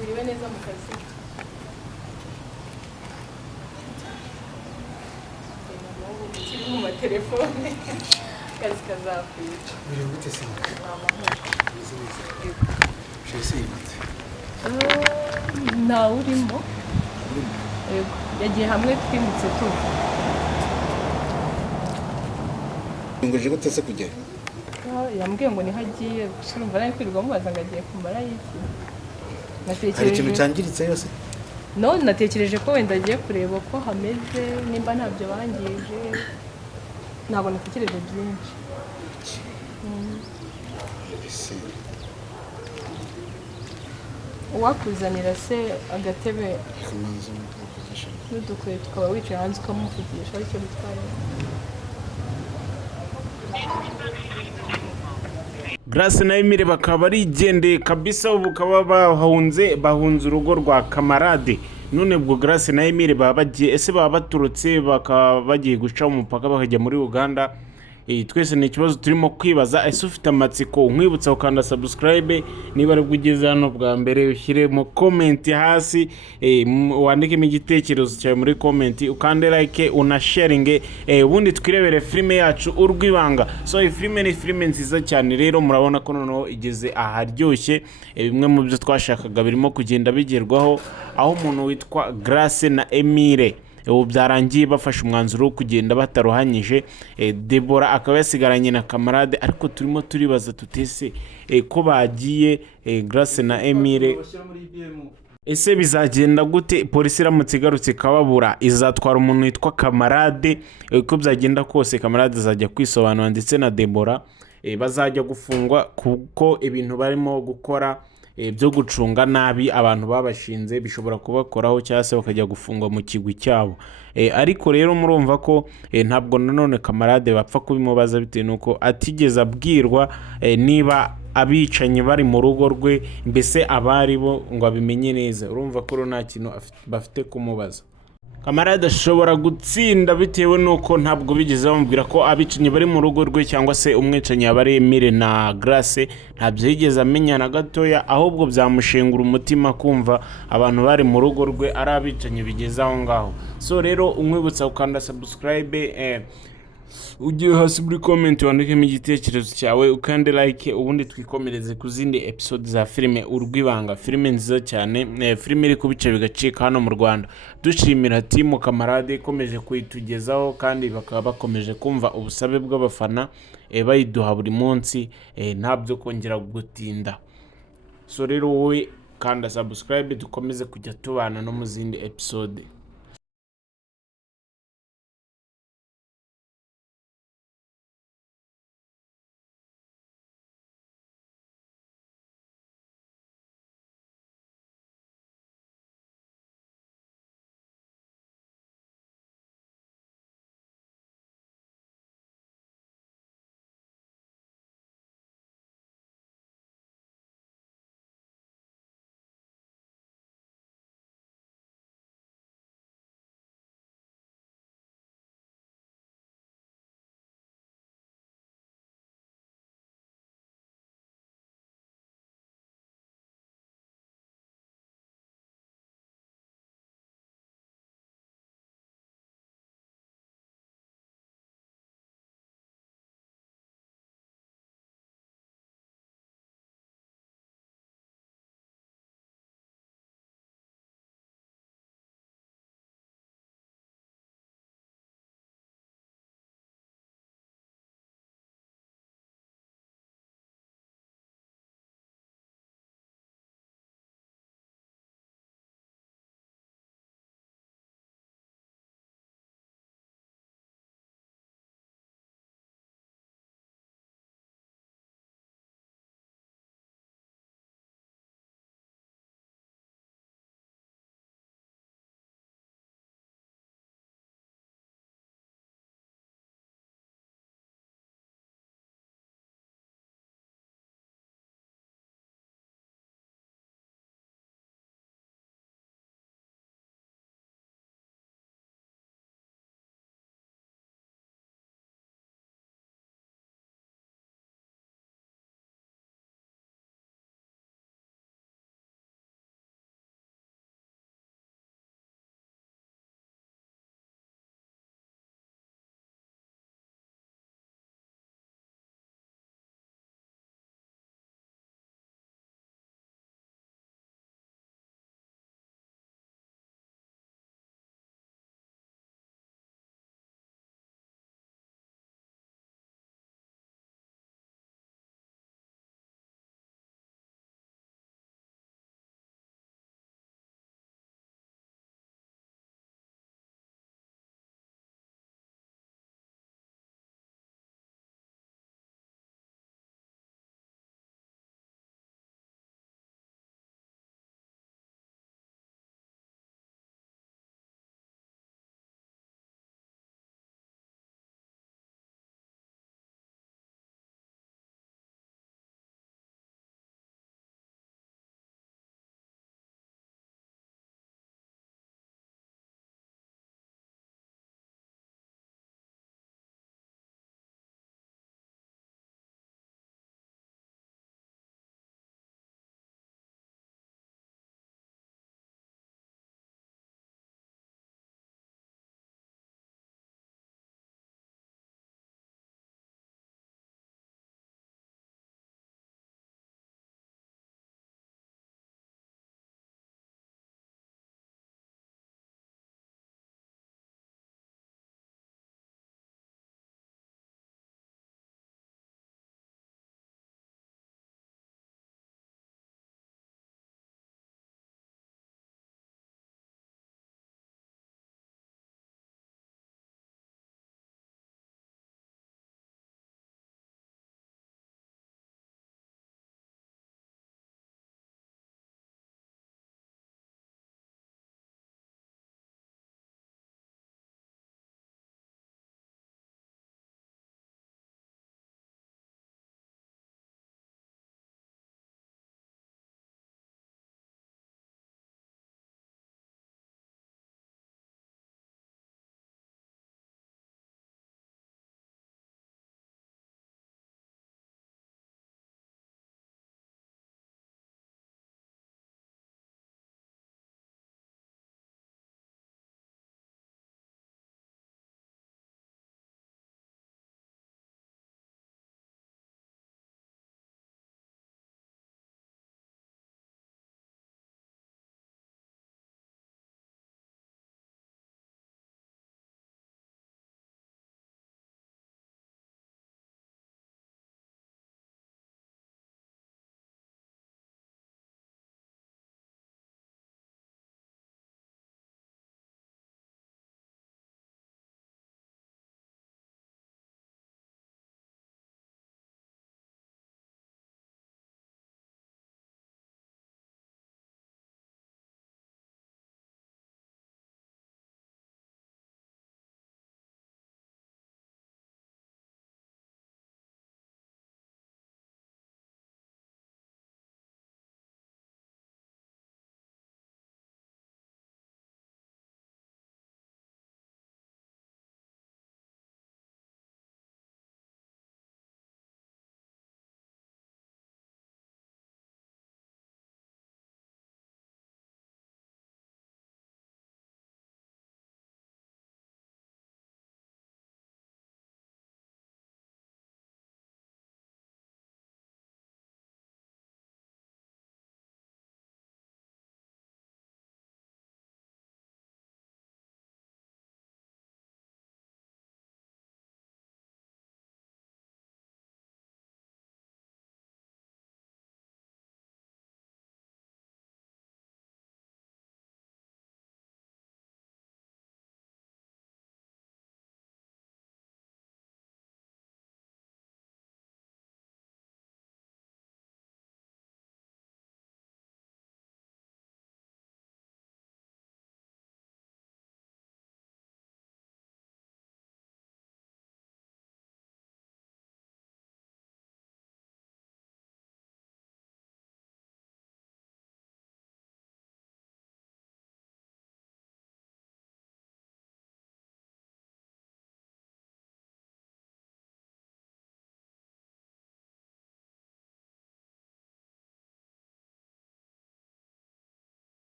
Uriwe neza mu kazi. Kiri mu matelefone. Kazi kazakwica. Uriwe gute se? Nta urimo. Yego. Yagiye hamwe twimutse tuva. Ngoje gute se kugera? Yambwiye ngo niho agiye urumva nari kwirirwa mubaza ngo agiye kumara iki. Hari ikintu cyangiritse yose? No, natekereje ko wenda agiye kureba ko hameze nimba ntabyo bangije. Ntabwo natekereje byinshi. Uwakuzanira se agatebe n'udukweto tukaba wicaye hanze ukamuvugisha aricyo bitwaye. Grace na Emile bakaba barigendeye kabisa ubu bakaba bahunze urugo rwa kamarade. None bwo Grace na Emile baba bagiye ese baba baturutse bakaba bagiye guca umupaka bakajya muri Uganda. Twese ni ikibazo turimo kwibaza. Ese ufite amatsiko nkwibutsa ukanda subscribe niba ari bwugeze hano bwa mbere ushyire mu comment hasi wandike igitekerezo cyawe muri comment ukande like una sharing ubundi twirebere filime yacu urwibanga. So iyi filime ni filime nziza cyane rero murabona ko noneho igeze aharyoshye bimwe mu byo twashakaga birimo kugenda bigerwaho aho umuntu witwa Grace na Emile ubu byarangiye bafashe umwanzuro wo kugenda bataruhanyije. Deborah akaba yasigaranye na kamarade ariko turimo turibaza tutese ko bagiye Grace na Emile ese bizagenda gute? Polisi iramutse igarutse kababura izatwara umuntu witwa kamarade uko byagenda kose kamarade azajya kwisobanura ndetse na Deborah bazajya gufungwa kuko ibintu barimo gukora byo gucunga nabi abantu babashinze bishobora kubakoraho cyase bakajya gufungwa mu kigwi cyabo. Ariko rero murumva ko ntabwo nanone kamarade bapfa kubimubaza bitewe nuko atigeze abwirwa niba abicanyi bari mu rugo rwe mbese abari bo ngo abimenye neza. Urumva ko nta kintu bafite kumubaza. Kamarade ashobora gutsinda bitewe nuko ntabwo bigeze bamubwira ko abicanyi bari mu rugo rwe cyangwa se umwicanyi abari Emile na Grace ntabyo yigeze amenya na gatoya ahubwo byamushengura umutima kumva abantu bari mu rugo rwe ari abicanyi bigeze aho ngaho. So rero umwibutsa ukanda subscribe ugiye hasi muri comment wandikemo igitekerezo cyawe ukande like ubundi twikomereze ku zindi episode za filime urwibanga. Filime nziza cyane filime iri kubice bigacika hano mu Rwanda. Dushimira timu kamarade ikomeje kuyitugezaho kandi bakaba bakomeje kumva ubusabe bw'abafana bayiduha buri munsi ntabyo kongera gutinda. So rero wowe kanda subscribe dukomeze kujya tubana no mu zindi episode.